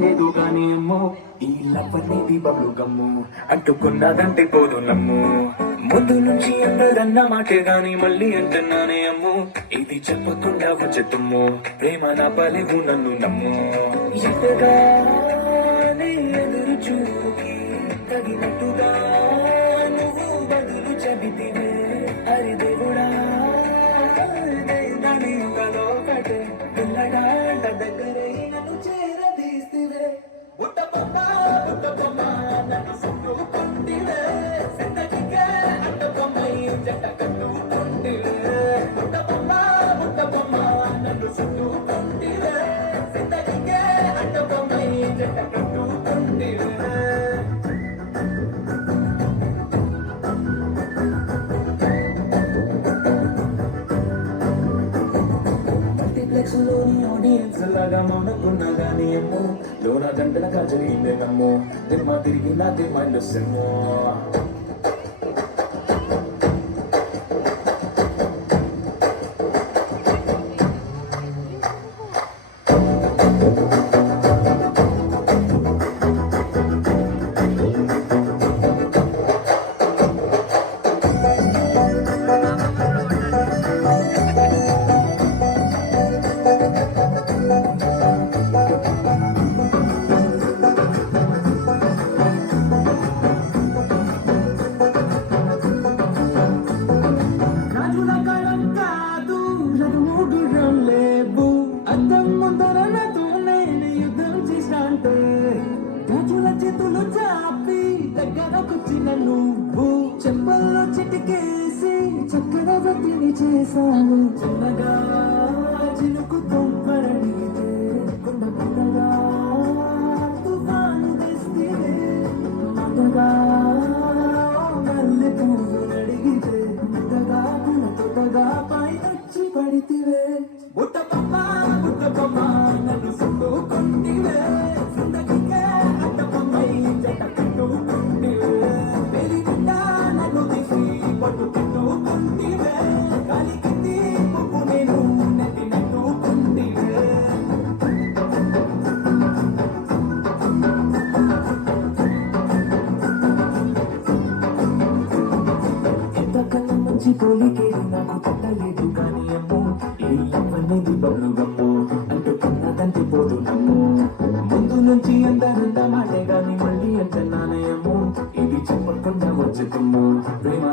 లేదు గాని అమ్మో ఈ లవ్ అనేది బబ్లు గమ్ము అంటుకున్నదంటే పోదు నమ్ము ముందు నుంచి అందరన్న మాటే గాని మళ్ళీ అంటున్నానే అమ్ము ఇది చెప్పకుండా వచ్చేతుమ్ము ప్రేమ నా పలేవు నన్ను నమ్ము ఎంతగానే ఎదురు చూకి తగినట్టుగా నువ్వు బదులు చెబితివే అరి దేవుడా ఒకటే పిల్లగాంట దగ్గరే నన్ను చేరదీస్తివే బుట్టబొమ్మ బుట్టబొమ్మ నన్ను సుట్టుకుంటివే జిందగీకే అడ్డబొమ్మై జంట కట్టుకుంటివే బుట్టబొమ్మ బుట్టబొమ్మ నన్ను సుట్టుకుంటివే జిందగీకే అడ్డబొమ్మై జంట కట్టుకుంటివే లోని ఆడియన్స్ లాగా మౌనకున్నా గానీ ఏమో లోన గంటలుగా జరిగిందే నమ్మో దిమ్మ తిరిగి నా దిమ్మ సెమ్మో చేతులు చాపి దగ్గరకొచ్చిన నువ్వు చెంపల్లో చిటికేసి చక్కెర వత్తిని చేశాను చిన్నగా చినుకు తుంపరడిగితే కొండ కొండగా తుఫాను తెస్తే మందగా మల్లె పువ్వు అడిగితే ముద్దగా తొట్టగా పైనొచ్చి పడితివే బుట్టబొమ్మ బుట్టబొమ్మ నన్ను సుట్టుకుంటివే మంచి పోలికేడు నాకు పట్టలేదు కానీ అమ్మో ఈ లవ్ అనేది బబ్లు గమ్ము అంటుకున్నదంటే పోదు నమ్ము ముందు నుంచి అందరంతా మాటే గాని మళ్ళీ అంటున్నానే అమ్మో ఇది చెప్పకుండా వచ్చుతుమ్ము ప్రేమ